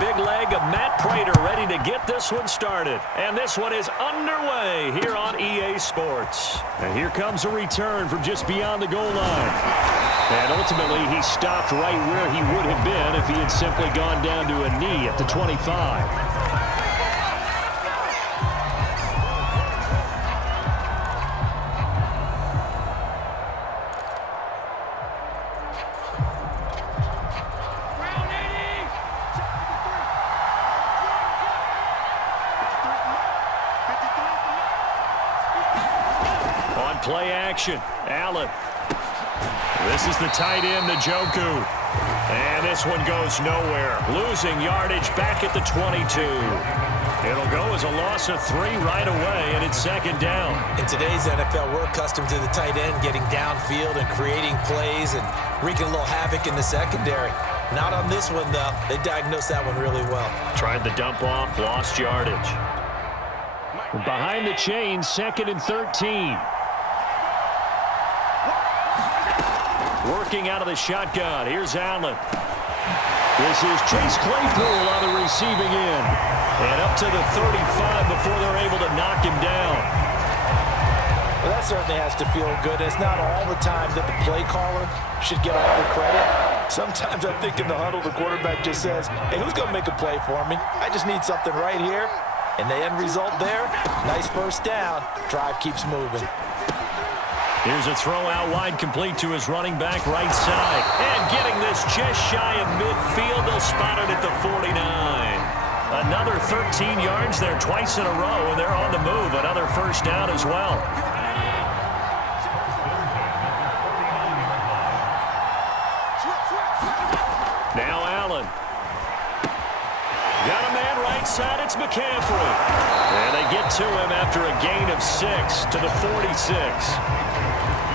big leg of Matt Prater ready to get this one started. And this one is underway here on EA Sports. And here comes a return from just beyond the goal line. And ultimately, he stopped right where he would have been if he had simply gone down to a knee at the 25. Play action. Allen. This is the tight end, Njoku. And this one goes nowhere. Losing yardage back at the 22. It'll go as a loss of 3 right away, and it's second down. In today's NFL, we're accustomed to the tight end getting downfield and creating plays and wreaking a little havoc in the secondary. Not on this one, though. They diagnosed that one really well. Tried the dump off, lost yardage. Behind the chains, 2nd and 13. Working out of the shotgun. Here's Allen. This is Chase Claypool on the receiving end. And up to the 35 before they're able to knock him down. Well, that certainly has to feel good. It's not all the time that the play caller should get all the credit. Sometimes I think in the huddle, the quarterback just says, hey, who's going to make a play for me? I just need something right here. And the end result there, nice first down. Drive keeps moving. Here's a throw out wide, complete to his running back right side. And getting this just shy of midfield. They'll spot it at the 49. Another 13 yards there twice in a row, and they're on the move. Another first down as well. Now Allen. Got a man right side. It's McCaffrey. And they get to him after a gain of 6 to the 46.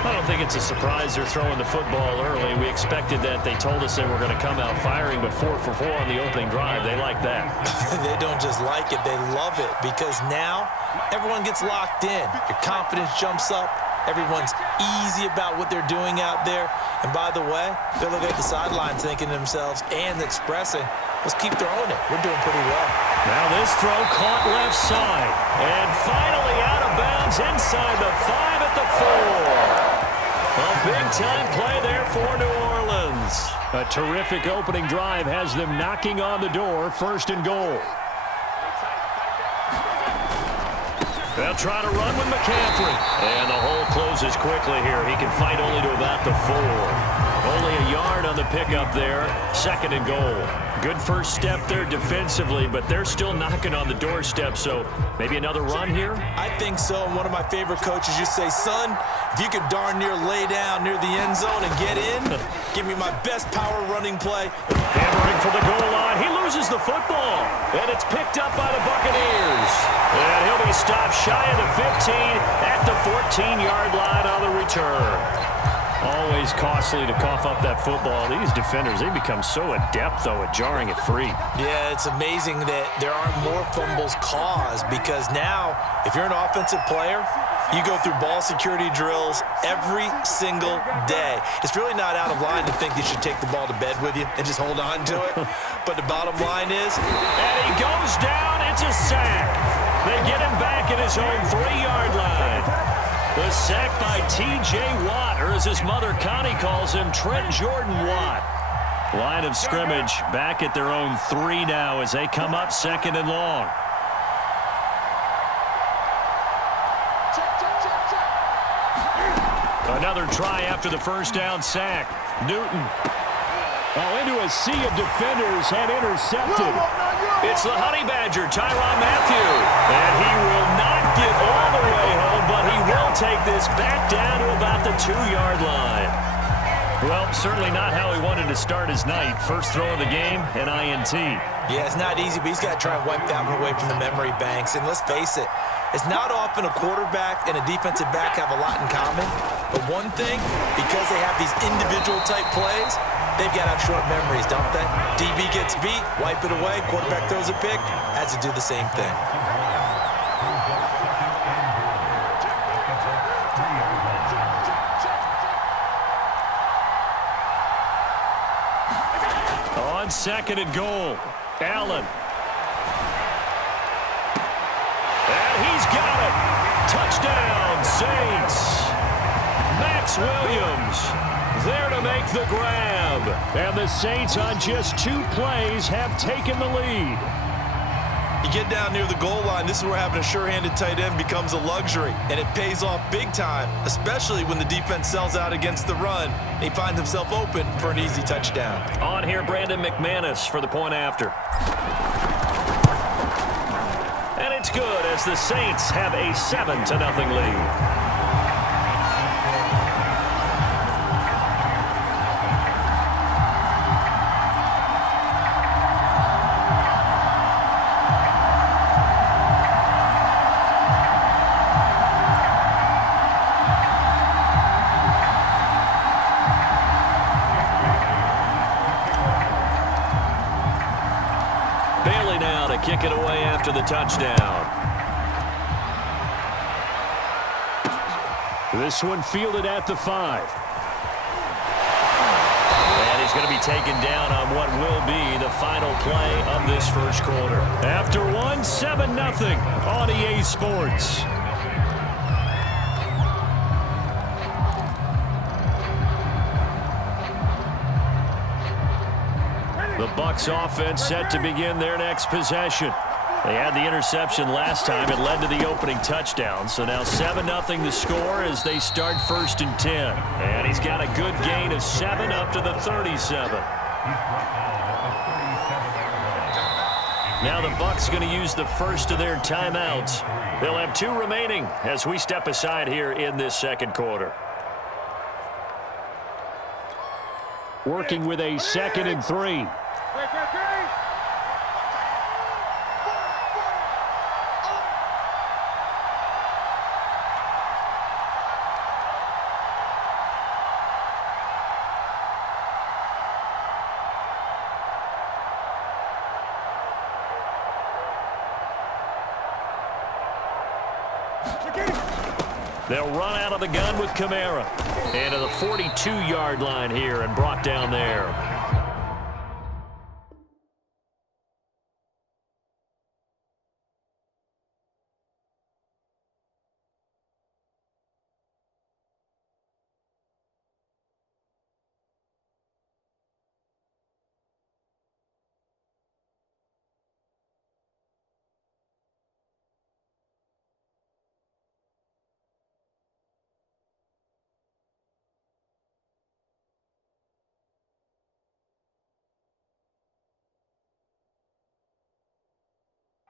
I don't think it's a surprise they're throwing the football early. We expected that. They told us they were going to come out firing, but 4 for 4 on the opening drive. They like that. They don't just like it. They love it because now everyone gets locked in. Your confidence jumps up. Everyone's easy about what they're doing out there. And by the way, they're looking at the sideline thinking to themselves and expressing, let's keep throwing it. We're doing pretty well. Now this throw caught left side. And finally out of bounds inside the 5 at the 4. A big-time play there for New Orleans. A terrific opening drive has them knocking on the door, 1st and goal. They'll try to run with McCaffrey. And the hole closes quickly here. He can fight only to about the 4. Only a yard on the pickup there, 2nd and goal. Good first step there defensively, but they're still knocking on the doorstep, so maybe another run here? I think so. And one of my favorite coaches used to say, son, if you can darn near lay down near the end zone and get in, give me my best power running play. Hammering for the goal line. He loses the football, and it's picked up by the Buccaneers. And he'll be stopped shy of the 15 at the 14-yard line on the return. Always costly to cough up that football. These defenders, they become so adept, though, at jarring it free. Yeah, it's amazing that there aren't more fumbles caused because now, if you're an offensive player, you go through ball security drills every single day. It's really not out of line to think you should take the ball to bed with you and just hold on to it. But the bottom line is... And he goes down. It's a sack. They get him back at his own 3-yard line. The sack by T.J. Watt, or as his mother Connie calls him, Trent Jordan Watt. Line of scrimmage back at their own 3 now as they come up 2nd and long. Another try after the first down sack. Newton. Into a sea of defenders and intercepted. It's the Honey Badger, Tyrann Mathieu. And he will not get all the way home, but he will take this back down to about the 2-yard line. Well, certainly not how he wanted to start his night. First throw of the game, an INT. Yeah, it's not easy, but he's got to try and wipe that one away from the memory banks. And let's face it, it's not often a quarterback and a defensive back have a lot in common. But one thing, because they have these individual type plays, they've got to have short memories, don't they? DB gets beat, wipe it away, quarterback throws a pick, has to do the same thing. On 2nd and goal. Allen. And he's got it. Touchdown, Saints. Max Williams there to make the grab. And the Saints on just 2 plays have taken the lead. You get down near the goal line, this is where having a sure-handed tight end becomes a luxury, and it pays off big time, especially when the defense sells out against the run. He finds himself open for an easy touchdown. On here, Brandon McManus for the point after. And it's good as the Saints have a 7-0 lead. Kick it away after the touchdown. This one fielded at the 5. And he's going to be taken down on what will be the final play of this first quarter. After 7-0 on EA Sports. The Bucs offense set to begin their next possession. They had the interception last time. It led to the opening touchdown. So now 7-0 the score as they start 1st and 10. And he's got a good gain of 7 up to the 37. Now the Bucs going to use the first of their timeouts. They'll have 2 remaining as we step aside here in this second quarter. Working with a 2nd and 3. They'll run out of the gun with Kamara. And to the 42-yard line here and brought down there.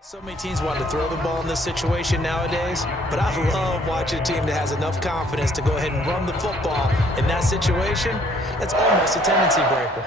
So many teams want to throw the ball in this situation nowadays, but I love watching a team that has enough confidence to go ahead and run the football in that situation. That's almost a tendency breaker.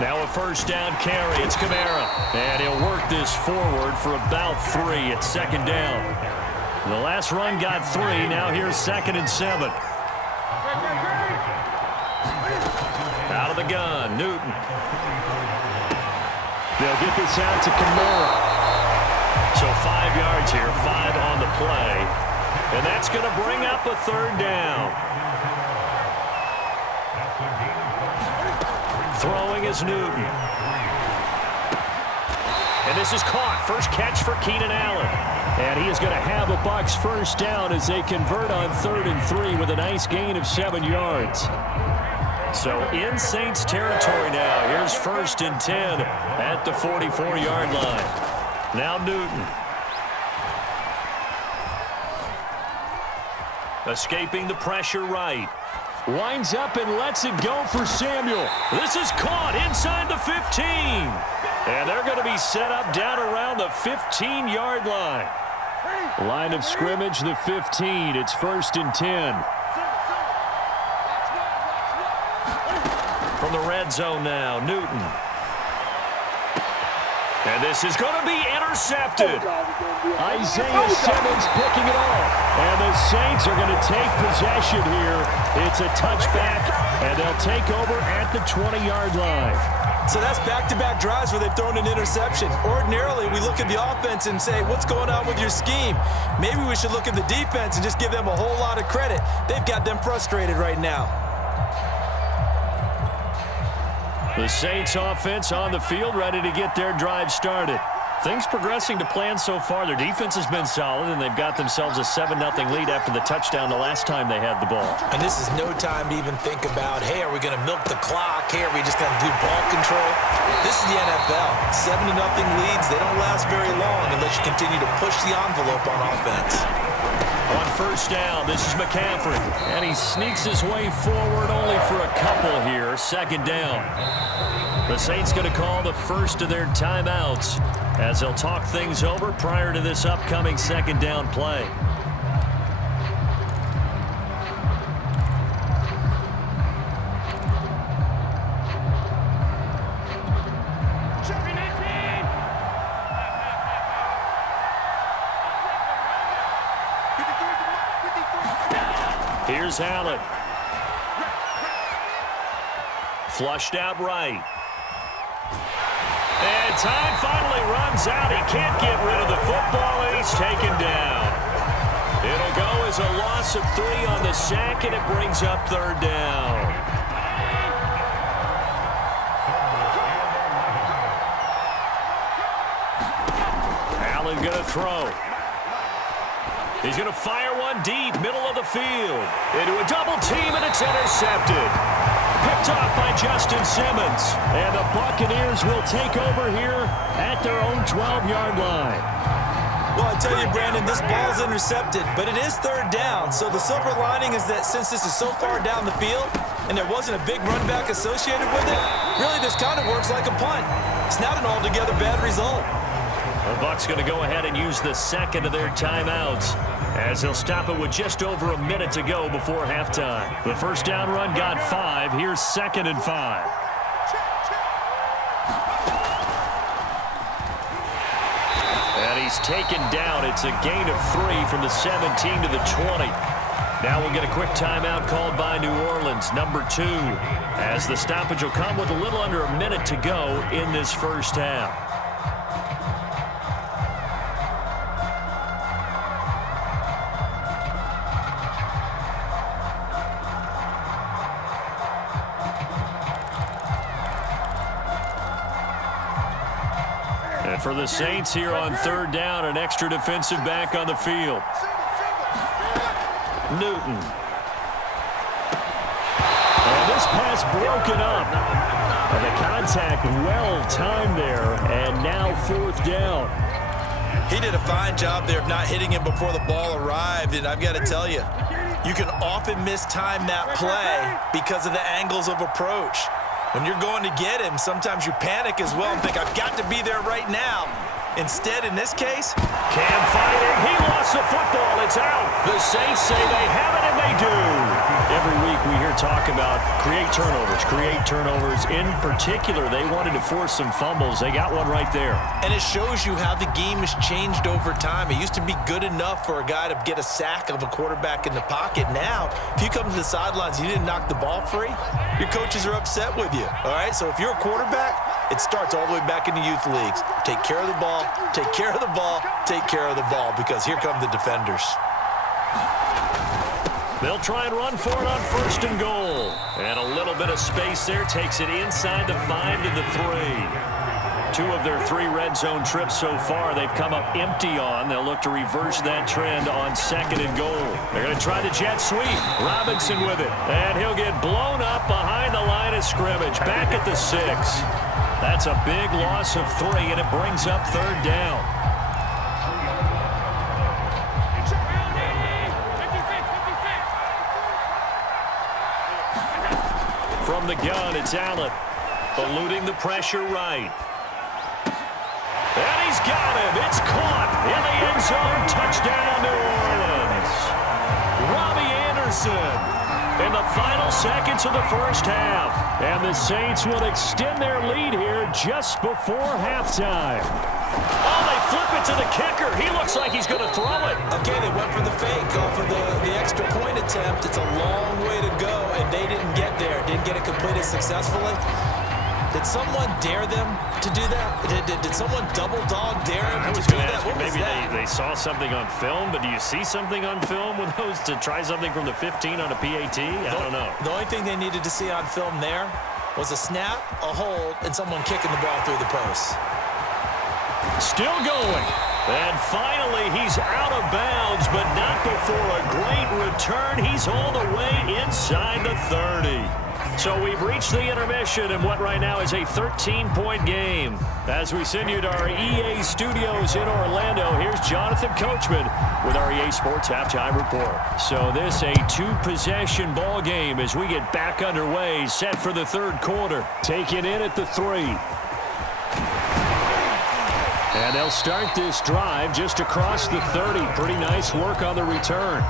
Now a first down carry. It's Kamara. And he'll work this forward for about 3 at 2nd down. The last run got 3. Now here's 2nd and 7. Out of the gun, Newton. They'll get this out to Kamara. So 5 yards here, 5 on the play. And that's going to bring up a 3rd down. Throwing is Newton. And this is caught. First catch for Keenan Allen. And he is going to have a Bucs first down as they convert on 3rd and 3 with a nice gain of 7 yards. So in Saints territory now. Here's 1st and 10 at the 44-yard line. Now Newton. Escaping the pressure right. Winds up and lets it go for Samuel. This is caught inside the 15. And they're going to be set up down around the 15-yard line. Line of scrimmage, the 15. It's 1st and 10. From the red zone now, Newton. And this is going to be intercepted. Isaiah Simmons picking it off. And the Saints are going to take possession here. It's a touchback, and they'll take over at the 20-yard line. So that's back-to-back drives where they've thrown an interception. Ordinarily, we look at the offense and say, what's going on with your scheme? Maybe we should look at the defense and just give them a whole lot of credit. They've got them frustrated right now. The Saints offense on the field, ready to get their drive started. Things progressing to plan so far. Their defense has been solid, and they've got themselves a 7-0 lead after the touchdown the last time they had the ball. And this is no time to even think about, hey, are we going to milk the clock? Hey, are we just going to do ball control? This is the NFL. 7-0 leads, they don't last very long unless you continue to push the envelope on offense. On first down, this is McCaffrey. And he sneaks his way forward only for a couple here. Second down. The Saints going to call the first of their timeouts as they'll talk things over prior to this upcoming second down play. Here's Allen. Flushed out right. And time finally runs out. He can't get rid of the football, and he's taken down. It'll go as a loss of 3 on the sack, and it brings up third down. Allen going to throw. He's going to fire one deep, middle of the field. Into a double team, and it's intercepted. Picked off by Justin Simmons. And the Buccaneers will take over here at their own 12-yard line. Well, I tell you, Brandon, this ball's intercepted, but it is third down. So the silver lining is that since this is so far down the field and there wasn't a big run back associated with it, really this kind of works like a punt. It's not an altogether bad result. The Bucs going to go ahead and use the second of their timeouts as they'll stop it with just over a minute to go before halftime. The first down run got 5. Here's 2nd and 5. And he's taken down. It's a gain of 3 from the 17 to the 20. Now we'll get a quick timeout called by New Orleans, number 2, as the stoppage will come with a little under a minute to go in this first half. For the Saints here on third down, an extra defensive back on the field. Newton. And this pass broken up. And the contact well timed there, and now fourth down. He did a fine job there of not hitting him before the ball arrived, and I've got to tell you, you can often mistime that play because of the angles of approach. When you're going to get him, sometimes you panic as well and think, I've got to be there right now. Instead, in this case, Cam fighting. He lost the football. It's out. The Saints say they have it, and they do. Every week we hear talk about create turnovers. In particular, they wanted to force some fumbles. They got one right there. And it shows you how the game has changed over time. It used to be good enough for a guy to get a sack of a quarterback in the pocket. Now, if you come to the sidelines and you didn't knock the ball free, your coaches are upset with you. All right, so if you're a quarterback, it starts all the way back in the youth leagues. Take care of the ball, take care of the ball, take care of the ball, because here come the defenders. They'll try and run for it on first and goal. And a little bit of space there takes it inside the 5 to the 3. 2 of their 3 red zone trips so far they've come up empty on. They'll look to reverse that trend on second and goal. They're going to try the jet sweep. Robinson with it. And he'll get blown up behind the line of scrimmage. Back at the 6. That's a big loss of 3, and it brings up third down. From the gun, it's Allen. Eluding the pressure right. And he's got him. It's caught in the end zone. Touchdown, New Orleans. Robbie Anderson in the final seconds of the first half. And the Saints will extend their lead here just before halftime. Oh, they flip it to the kicker. He looks like he's going to throw it. Okay, they went for the fake off of the extra point attempt. It's a long way to go, and they didn't get there. Didn't get it completed successfully. Did someone dare them to do that? Did someone double dog dare him to do that? What was that? Maybe they saw something on film, but do you see something on film with those to try something from the 15 on a PAT? I don't know. The only thing they needed to see on film there was a snap, a hold, and someone kicking the ball through the post. Still going. And finally, he's out of bounds, but not before a great return. He's all the way inside the 30. So we've reached the intermission in what right now is a 13-point game. As we send you to our EA studios in Orlando, here's Jonathan Coachman with our EA Sports Halftime Report. So this a two-possession ball game as we get back underway, set for the third quarter. Taken in at the 3. And they'll start this drive just across the 30. Pretty nice work on the return.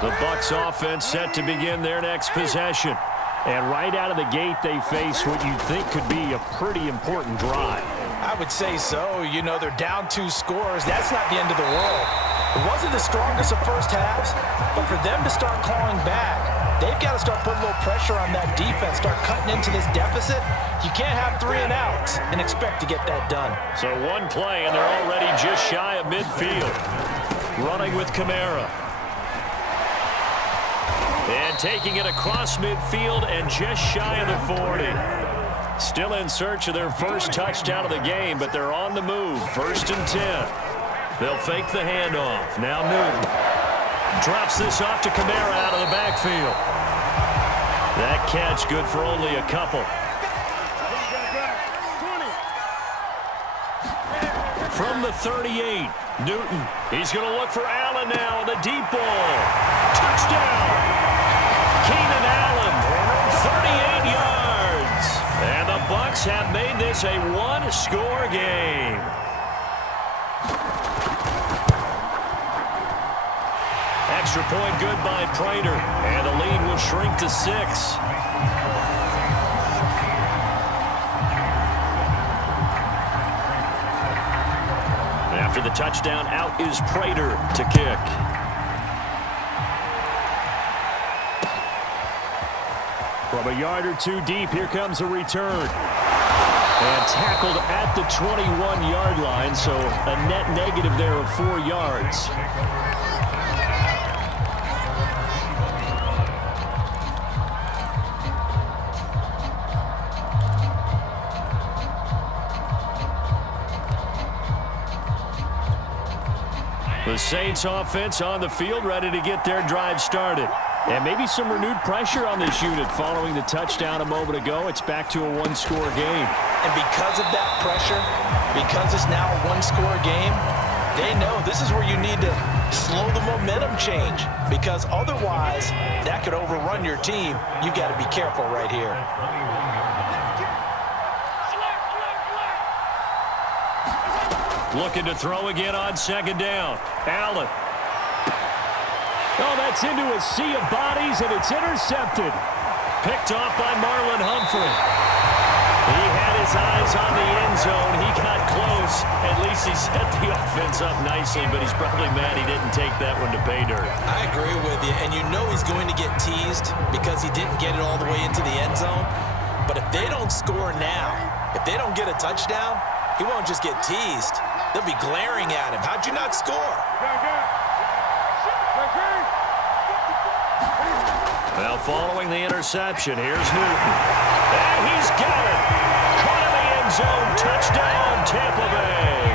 The Bucs offense set to begin their next possession. And right out of the gate, they face what you'd think could be a pretty important drive. I would say so. You know, they're down 2 scores. That's not the end of the world. It wasn't the strongest of first halves, but for them to start clawing back, they've got to start putting a little pressure on that defense, start cutting into this deficit. You can't have 3 and outs and expect to get that done. So one play, and they're already just shy of midfield. Running with Kamara. And taking it across midfield and just shy of the 40. Still in search of their first touchdown of the game, but they're on the move. 1st and 10. They'll fake the handoff. Now Newton drops this off to Kamara out of the backfield. That catch good for only a couple. From the 38, Newton. He's going to look for Allen now on the deep ball. Touchdown! Keenan Allen, 38 yards. And the Bucs have made this a one-score game. Extra point good by Prater. And the lead will shrink to 6. After the touchdown, out is Prater to kick. From a yard or 2 deep, here comes a return. And tackled at the 21-yard line, so a net negative there of 4 yards. The Saints offense on the field, ready to get their drive started. And maybe some renewed pressure on this unit following the touchdown a moment ago. It's back to a one-score game. And because of that pressure, because it's now a one-score game, they know this is where you need to slow the momentum change. Because otherwise, that could overrun your team. You've got to be careful right here. Looking to throw again on 2nd down. Allen. Oh, that's into a sea of bodies, and it's intercepted. Picked off by Marlon Humphrey. He had his eyes on the end zone. He got close. At least he set the offense up nicely, but he's probably mad he didn't take that one to pay dirt. I agree with you, and you know he's going to get teased because he didn't get it all the way into the end zone. But if they don't score now, if they don't get a touchdown, he won't just get teased. They'll be glaring at him. How'd you not score? Well, following the interception, here's Newton. And he's got it. Caught in the end zone. Touchdown, Tampa Bay.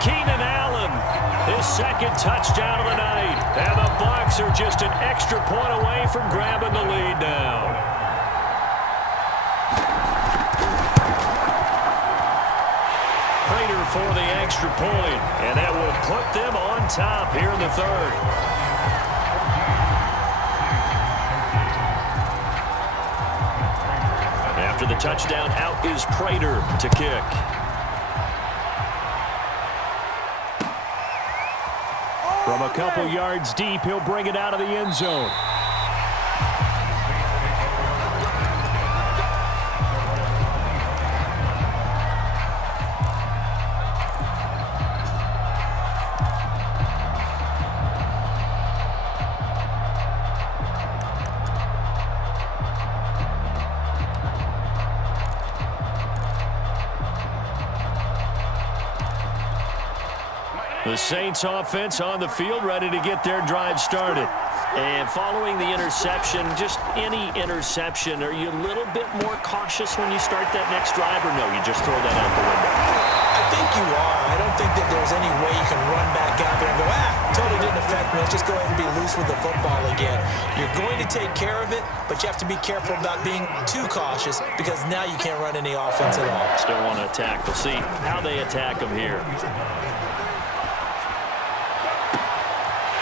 Keenan Allen, his 2nd touchdown of the night. And the Bucs are just an extra point away from grabbing the lead now. Prater for the extra point, and that will put them on top here in the 3rd. After the touchdown, out is Prater to kick. From a couple yards deep, he'll bring it out of the end zone. The Saints offense on the field, ready to get their drive started. And following the interception, just any interception, are you a little bit more cautious when you start that next drive, or no, you just throw that out the window? I think you are. I don't think that there's any way you can run back out there and go, totally didn't affect me. Let's just go ahead and be loose with the football again. You're going to take care of it, but you have to be careful about being too cautious because now you can't run any offense at all. Still want to attack. We'll see how they attack them here.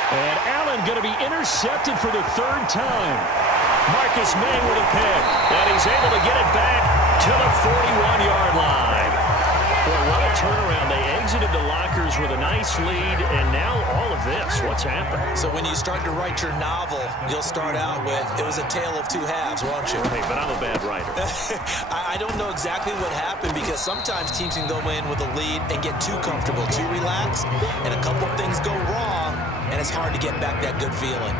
And Allen going to be intercepted for the third time. Marcus May with a pick. And he's able to get it back to the 41-yard line. Boy, what a turnaround. They exited the lockers with a nice lead, and now all of this. What's happened? So when you start to write your novel, you'll start out with, it was a tale of two halves, won't you? Hey, but I'm a bad writer. I don't know exactly what happened because sometimes teams can go in with a lead and get too comfortable, too relaxed, and a couple things go wrong, and it's hard to get back that good feeling.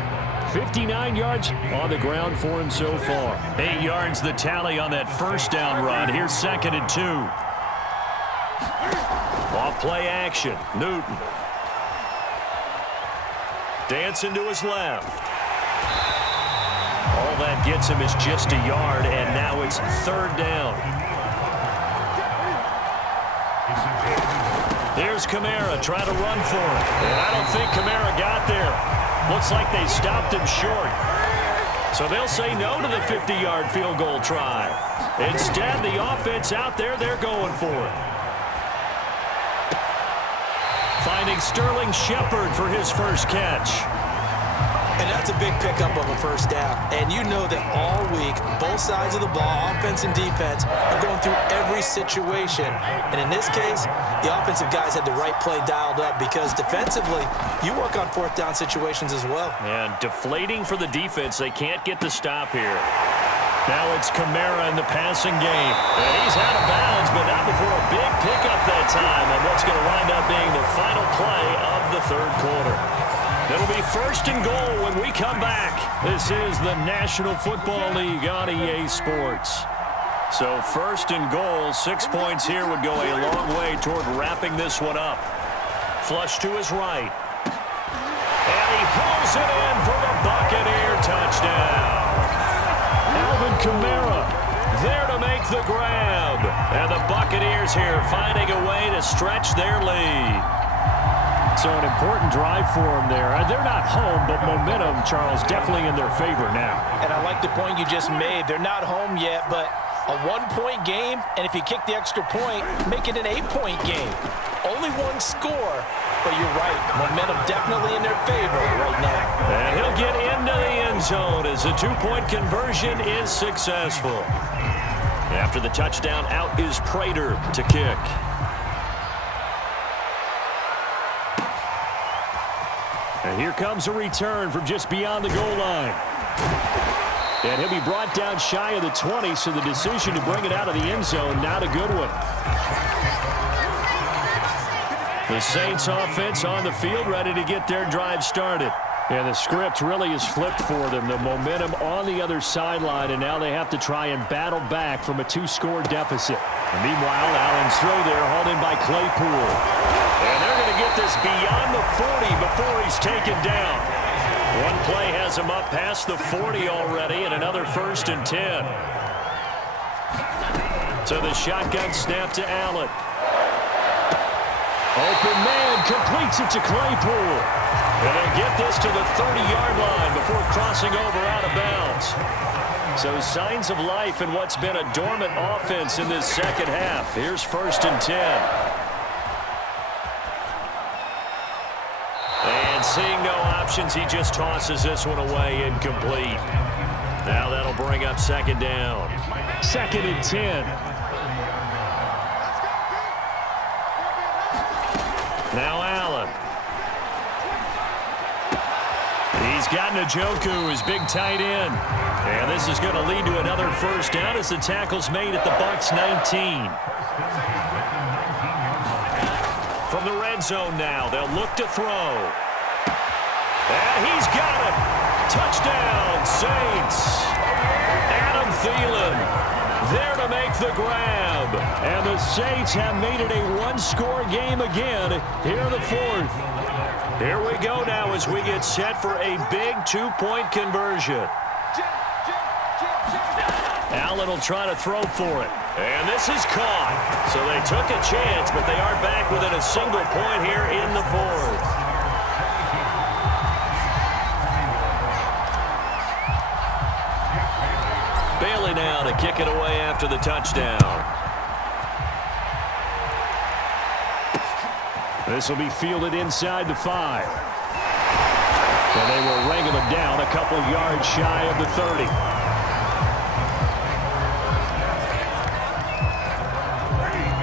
59 yards on the ground for him so far. 8 yards the tally on that first down run. Here's 2nd and 2. Off play action. Newton. Dancing to his left. All that gets him is just a yard, and now it's 3rd down. Here's Kamara trying to run for it. And I don't think Kamara got there. Looks like they stopped him short. So they'll say no to the 50-yard field goal try. Instead, the offense out there, they're going for it. Finding Sterling Shepard for his first catch. And that's a big pickup of a first down. And you know that all week, both sides of the ball, offense and defense, are going through every situation. And in this case, the offensive guys had the right play dialed up because defensively, you work on 4th down situations as well. And deflating for the defense. They can't get the stop here. Now it's Kamara in the passing game. And he's out of bounds, but not before a big pickup that time on what's going to wind up being the final play of the 3rd quarter. It'll be 1st and goal when we come back. This is the National Football League on EA Sports. So 1st and goal, 6 points here would go a long way toward wrapping this one up. Flush to his right. And he pulls it in for the Buccaneer touchdown. Alvin Kamara there to make the grab. And the Buccaneers here finding a way to stretch their lead. So an important drive for them there. They're not home, but momentum, Charles, definitely in their favor now. And I like the point you just made. They're not home yet, but a 1-point game, and if you kick the extra point, make it an 8-point game. Only one score, but you're right. Momentum definitely in their favor right now. And he'll get into the end zone as the 2-point conversion is successful. After the touchdown, out is Prater to kick. And here comes a return from just beyond the goal line. And he'll be brought down shy of the 20, so the decision to bring it out of the end zone, not a good one. The Saints offense on the field, ready to get their drive started. And the script really is flipped for them. The momentum on the other sideline, and now they have to try and battle back from a 2-score deficit. And meanwhile, Allen's throw there hauled in by Claypool. And they're going to get this beyond the 40 before he's taken down. One play has him up past the 40 already, and another 1st and 10. So the shotgun snap to Allen. Open man completes it to Claypool. And they'll get this to the 30-yard line before crossing over out of bounds. So signs of life in what's been a dormant offense in this second half. Here's 1st and 10. And seeing no options, he just tosses this one away incomplete. Now that'll bring up 2nd down. 2nd and 10. Now Allen. He's got Njoku, his big tight end. And this is going to lead to another first down as the tackle's made at the Bucs 19. From the red zone now, they'll look to throw. And he's got it. Touchdown, Saints. Adam Thielen there to make the grab. And the Saints have made it a one-score game again here in the fourth. Here we go now as we get set for a big two-point conversion. Allen will try to throw for it. And this is caught. So they took a chance, but they are back within a single point here in the fourth. Bailey now to kick it away after the touchdown. This will be fielded inside the 5. And they will wrangle him down a couple yards shy of the 30.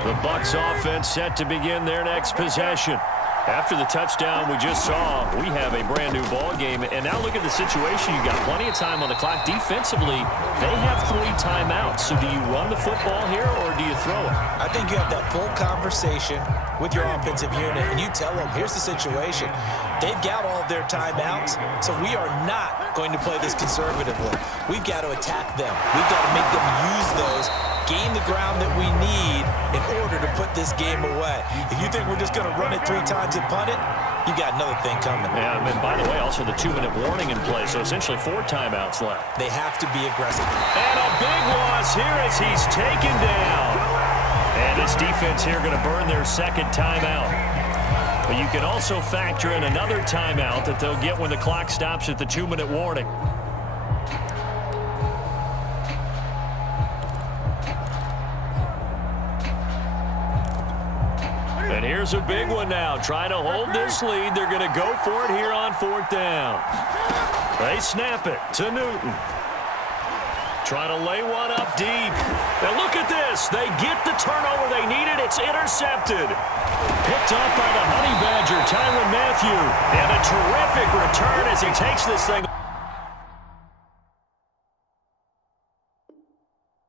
The Bucs offense set to begin their next possession. After the touchdown we just saw, we have a brand new ball game. And now look at the situation. You got plenty of time on the clock. Defensively, they have 3 timeouts. So do you run the football here or do you throw it? I think you have that full conversation with your offensive unit, and you tell them, here's the situation. They've got all of their timeouts, so we are not going to play this conservatively. We've got to attack them. We've got to make them use those, gain the ground that we need in order to put this game away. If you think we're just going to run it 3 times and punt it, you got another thing coming. Yeah, and by the way, also the 2-minute warning in play, so essentially 4 timeouts left. They have to be aggressive. And a big loss here as he's taken down. And this defense here going to burn their second timeout. But you can also factor in another timeout that they'll get when the clock stops at the 2-minute warning. And here's a big one now. Trying to hold this lead. They're going to go for it here on 4th down. They snap it to Newton. Trying to lay one up deep. Now look at this. They get the turnover they needed. It's intercepted. Picked up by the Honey Badger, Tyrann Mathieu. And a terrific return as he takes this thing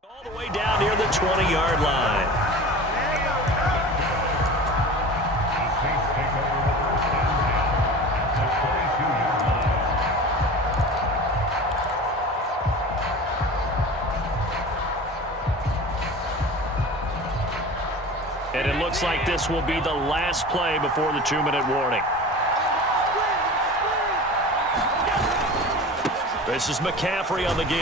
all the way down near the 20-yard line. And it looks like this will be the last play before the 2-minute warning. This is McCaffrey on the give.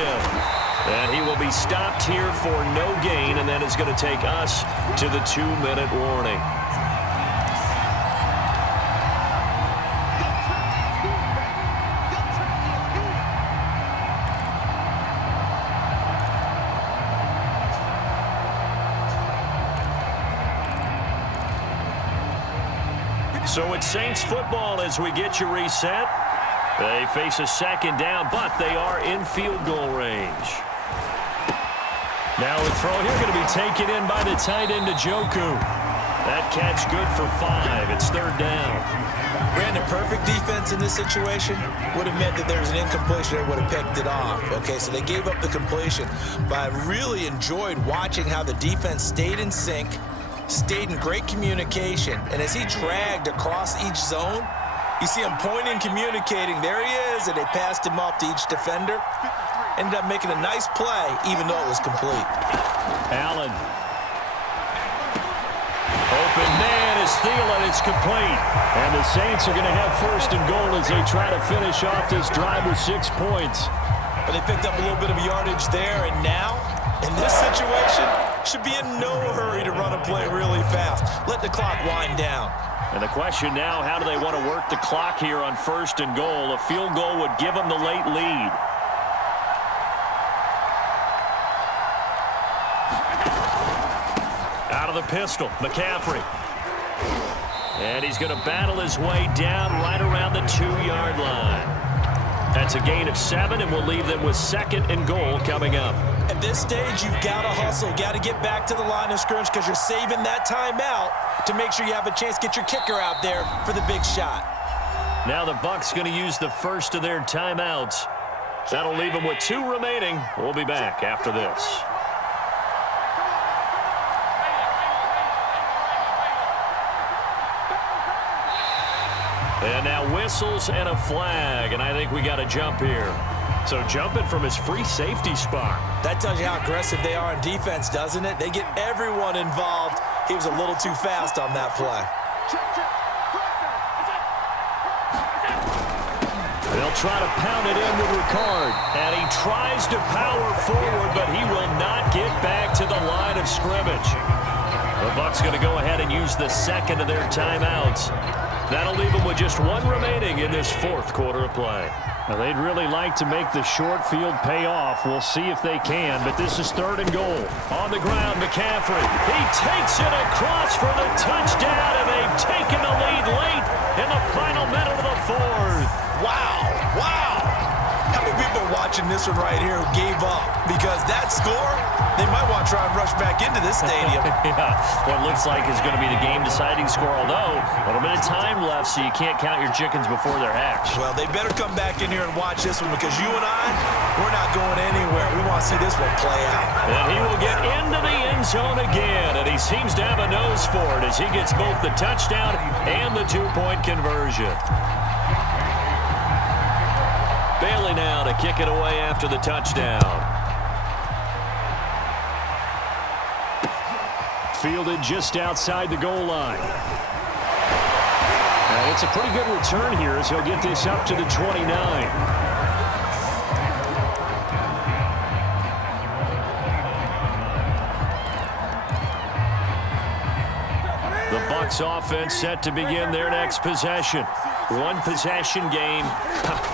And he will be stopped here for no gain, and then it's going to take us to the 2-minute warning. So it's Saints football as we get you reset. They face a second down, but they are in field goal range. Now a throw here going to be taken in by the tight end Njoku. That catch good for 5. It's 3rd down. Brandon, perfect defense in this situation would have meant that there's an incompletion that would have picked it off. Okay, so they gave up the completion, but I really enjoyed watching how the defense stayed in sync, stayed in great communication, and as he dragged across each zone, you see him pointing, communicating. There he is, and they passed him off to each defender. Ended up making a nice play, even though it was complete. Allen. Open man is Thielen. It's complete. And the Saints are going to have 1st and goal as they try to finish off this drive with 6 points. But they picked up a little bit of yardage there, and now, in this situation, should be in no hurry to run a play really fast. Let the clock wind down. And the question now, how do they want to work the clock here on 1st and goal? A field goal would give them the late lead. Out of the pistol, McCaffrey. And he's going to battle his way down right around the 2-yard line. That's a gain of 7, and we'll leave them with 2nd and goal coming up. At this stage, you've got to hustle. Got to get back to the line of scrimmage because you're saving that timeout to make sure you have a chance to get your kicker out there for the big shot. Now the Bucs going to use the first of their timeouts. That'll leave them with 2 remaining. We'll be back after this. And now whistles and a flag, and I think we got a jump here. So jumping from his free safety spot. That tells you how aggressive they are in defense, doesn't it? They get everyone involved. He was a little too fast on that play. They'll try to pound it in with Ricard. And he tries to power forward, but he will not get back to the line of scrimmage. The Bucs going to go ahead and use the second of their timeouts. That'll leave them with just 1 remaining in this 4th quarter of play. Now, they'd really like to make the short field pay off. We'll see if they can, but this is 3rd and goal. On the ground, McCaffrey. He takes it across for the touchdown, and they've taken the lead late in the final minute of the 4th. Wow, wow. How many people are watching this one right here who gave up? Because that score, they might want to try and rush back into this stadium. Yeah, what looks like is going to be the game-deciding score, although a little bit of time left, so you can't count your chickens before they're hatched. Well, they better come back in here and watch this one because you and I, we're not going anywhere. We want to see this one play out. And he will get into the end zone again, and he seems to have a nose for it as he gets both the touchdown and the 2-point conversion. Bailey now to kick it away after the touchdown. Fielded just outside the goal line. And it's a pretty good return here as he'll get this up to the 29. The Bucs offense set to begin their next possession. 1 possession game.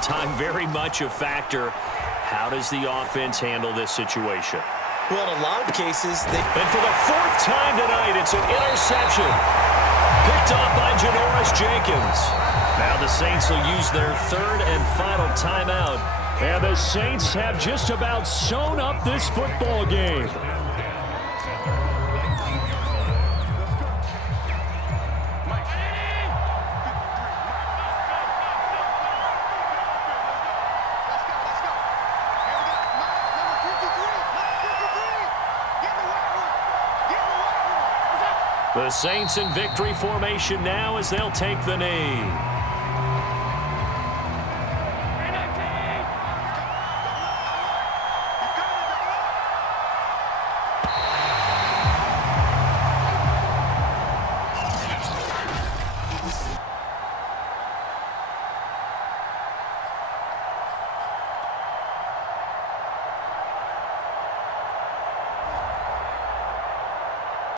Time very much a factor. How does the offense handle this situation? Well, in a lot of cases, And for the 4th time tonight, it's an interception. Picked off by Janoris Jenkins. Now the Saints will use their 3rd and final timeout. And the Saints have just about sewn up this football game. The Saints in victory formation now as they'll take the knee.